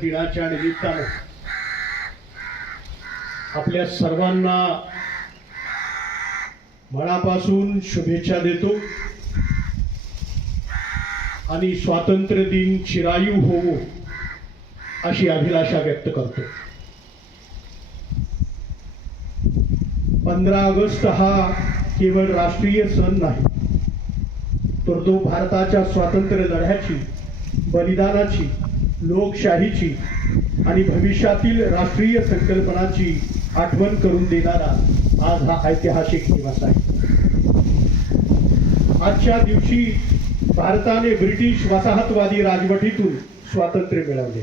दिनाच्या निमित्तानं आपल्या सर्वांना मनापासून शुभेच्छा देतो आणि स्वातंत्र्य दिन चिरायू होवो अशी अभिलाषा व्यक्त करतो. 15 ऑगस्ट हा केवळ राष्ट्रीय सण नाही, तर तो भारताच्या स्वातंत्र्य लढ्याची, बलिदानाची, लोकशाहीची आणि भविष्यातील राष्ट्रीय संकल्पनाची आठवण करून देणारा आज हा ऐतिहासिक दिवस आहे. आजच्या दिवशी भारताने ब्रिटिश वसाहतवादी राजवटीतून स्वातंत्र्य मिळवले.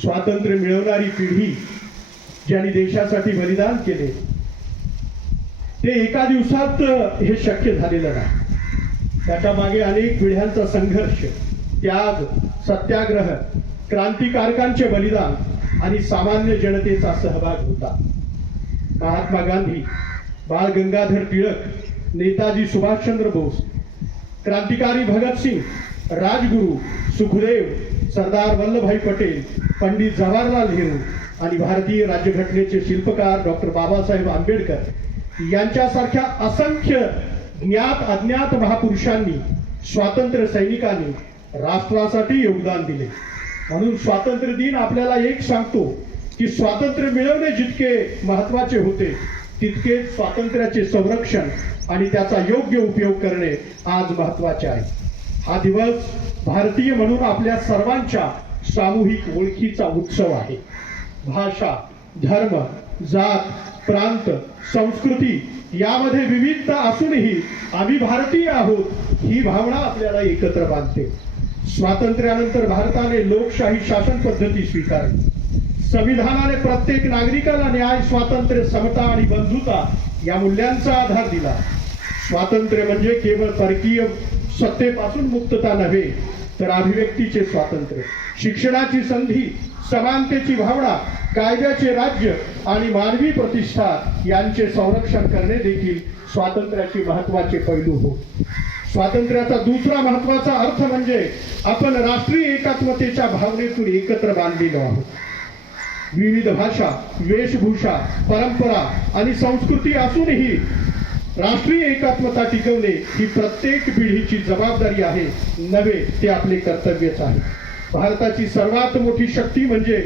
स्वातंत्र्य मिळवणारी पिढी ज्यांनी देशासाठी बलिदान केले ते एका दिवसात हे शक्य झालेलं नाही. त्याच्या मागे अनेक पिढ्यांचा संघर्ष, त्याग, सत्याग्रह, क्रांतिकारकांचे बलिदान आणि सामान्य जनतेचा सहभाग होता. महात्मा गांधी, बाळ गंगाधर टिळक, नेताजी सुभाषचंद्र बोस, क्रांतिकारी भगतसिंग, राजगुरू, सुखदेव, सरदार वल्लभभाई पटेल, पंडित जवाहरलाल नेहरू आणि भारतीय राज्यघटनेचे शिल्पकार डॉक्टर बाबासाहेब आंबेडकर यांच्यासारख्या असंख्य ज्ञात अज्ञात महापुरुषांनी, स्वातंत्र्य सैनिकांनी राष्ट्रासाठी योगदान दिले. म्हणून स्वातंत्र्य दिन आपल्याला एक सांगतो की स्वातंत्र्य मिळवणे जितके महत्वाचे होते तितके स्वातंत्र्याचे संरक्षण आणि त्याचा योग्य उपयोग करणे आज महत्वाचे आहे. हा दिवस भारतीय म्हणून आपल्या सर्वांच्या सामूहिक ओळखीचा उत्सव आहे. भाषा, धर्म, जात, प्रांत, संस्कृती यामध्ये विविधता असूनही आम्ही भारतीय आहोत ही भावना आपल्याला एकत्र बांधते. स्वातंत्र्यानंतर भारताने लोकशाही शासन पद्धती स्वीकारली. संविधानाने प्रत्येक नागरिकाला न्याय, स्वातंत्र्य, समता आणि बंधुता या मूल्यांचा आधार दिला. स्वातंत्र्य म्हणजे केवळ परकीय सत्तेपासून मुक्तता नव्हे, तर अभिव्यक्तीचे स्वातंत्र्य, शिक्षणाची संधी, समानतेची भावना, कायद्याचे राज्य आणि मानवी प्रतिष्ठा यांचे संरक्षण करणे देखील स्वातंत्र्याचे महत्वाचे पैलू हो. स्वातंत्र्याचा दुसरा महत्वाचा अर्थ म्हणजे आपण राष्ट्रीय एकात्मतेच्या भावनेतून एकत्र बांधलेलो आहोत. विविध भाषा, वेशभूषा, परंपरा आणि संस्कृती असूनही राष्ट्रीय एकात्मता टिकवणे ही प्रत्येक पिढीची जबाबदारी आहे, नव्हे ते आपले कर्तव्यच आहे. भारताची सर्वात मोठी शक्ती म्हणजे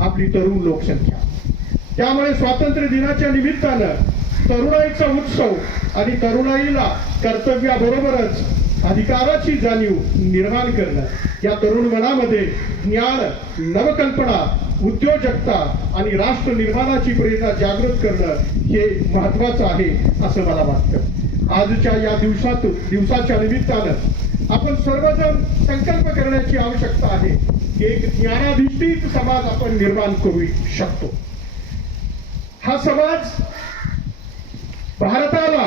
आपली तरुण लोकसंख्या. त्यामुळे स्वातंत्र्य दिनाच्या निमित्तानं तरुणाईचा उत्सव आणि तरुणाईला कर्तव्याबरोबरच अधिकाराची जाणीव निर्माण करणं, या तरुण मनामध्ये ज्ञान, नवकल्पना, उद्योजकता आणि राष्ट्र निर्माणाची प्रेरणा जागृत करणं हे महत्वाचं आहे असं मला वाटतं. आजच्या या दिवसाच्या निमित्तानं आपण सर्वजण संकल्प करण्याची आवश्यकता आहे की एक ज्ञानाधिष्ठित समाज आपण निर्माण करू शकतो. हा समाज भारताला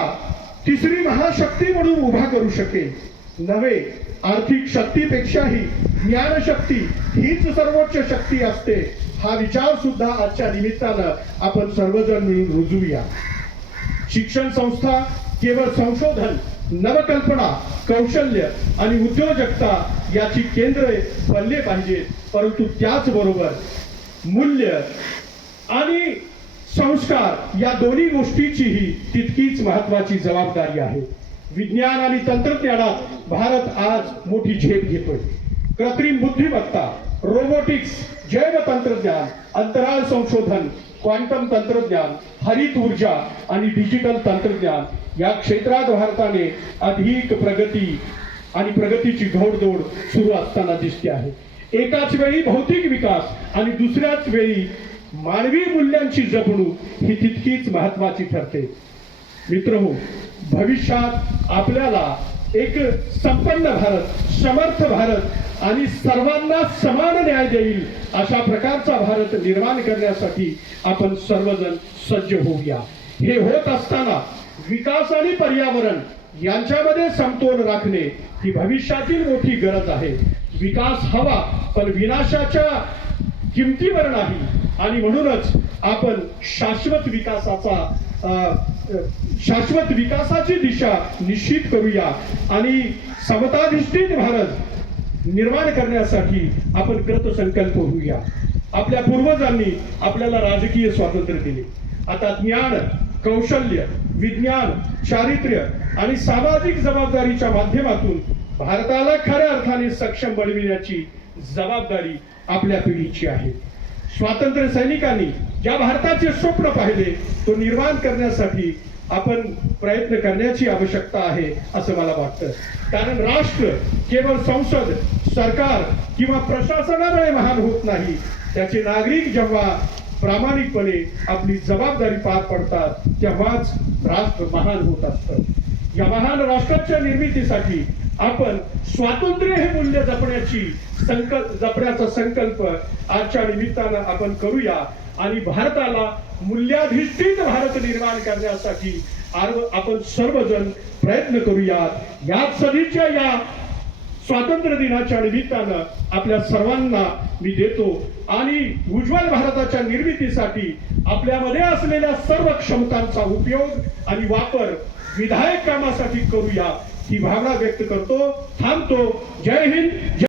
तिसरी महाशक्ती म्हणून उभा करू शकेल, नव्हे आर्थिक शक्तीपेक्षाही ज्ञानशक्ती हीच सर्वोच्च शक्ती असते हा विचार सुद्धा आजच्या निमित्तानं आपण सर्वजण मिळून रुजवूया. शिक्षण संस्था केवळ संशोधन, नवकल्पना, कौशल्य आणि उद्योजकता याची केंद्रे बनले पाहिजेत, परंतु त्याचबरोबर मूल्य आणि संस्कार या दोन्ही गोष्टीचीही तितकीच महत्वाची जबाबदारी आहे. विज्ञान आणि तंत्रज्ञानात भारत आज मोठी झेप घेतोय. कृत्रिम बुद्धिमत्ता, रोबोटिक्स, जैव तंत्रज्ञान, अंतराळ संशोधन, क्वांटम तंत्रज्ञान, हरित ऊर्जा आणि डिजिटल तंत्रज्ञान या क्षेत्रात भारताने अधिक प्रगती आणि प्रगतीची घोडदौड सुरू असताना दिसते आहे. एकाच वेळी भौतिक विकास आणि दुसऱ्याच वेळी मानवी मूल्यांची जपणूक ही तितकीच महत्वाची ठरते. मित्रहो, भविष्यात आपल्याला एक संपन्न भारत, समर्थ भारत आणि सर्वांना समान न्याय देईल अशा प्रकारचा भारत निर्माण करण्यासाठी आपण सर्वजण सज्ज होऊया. हे होत असताना विकास आणि पर्यावरण यांच्यामध्ये समतोल राखणे ही भविष्यातील मोठी गरज आहे. विकास हवा, पण विनाशाच्या किमतीवर नाही. आणि म्हणूनच आपण शाश्वत विकासाची दिशा निश्चित करूया आणि समताधिष्ठित भारत निर्माण करण्यासाठी आपण कृतसंकल्प होऊया. आपल्या पूर्वजांनी आपल्याला राजकीय स्वातंत्र्य दिले. आता ज्ञान, कौशल्य, विज्ञान, चारित्र्य आणि सामाजिक जबाबदारीच्या माध्यमातून भारताला खऱ्या अर्थाने सक्षम बनविण्याची जबाबदारी आपल्या पिढीची आहे. स्वातंत्र्य सैनिकांनी ज्या भारताचे स्वप्न पाहिले तो निर्माण करण्यासाठी आपण प्रयत्न करण्याची आवश्यकता आहे असं मला वाटतं. कारण राष्ट्र केवळ संसद, सरकार किंवा प्रशासनामुळे महान होत नाही. त्याचे नागरिक जेव्हा प्रामाणिकपणे आपली जबाबदारी पार पडतात तेव्हाच राष्ट्र महान होत असतं. या महान राष्ट्राच्या निर्मितीसाठी आपण स्वातंत्र्य हे मूल्य जपण्याचा संकल्प आजच्या निमित्तानं आपण करूया आणि भारताला मूल्याधिष्ठित भारत निर्माण करण्यासाठी आपण सर्वजण प्रयत्न करूयात. याच सदिच्छा या स्वातंत्र्य दिनाच्या निमित्तानं आपल्या सर्वांना मी देतो आणि उज्ज्वल भारताच्या निर्मितीसाठी आपल्यामध्ये असलेल्या सर्व क्षमतांचा उपयोग आणि वापर विधायक कामासाठी करूया ही भावना व्यक्त करतो. थांबतो. जय हिंद.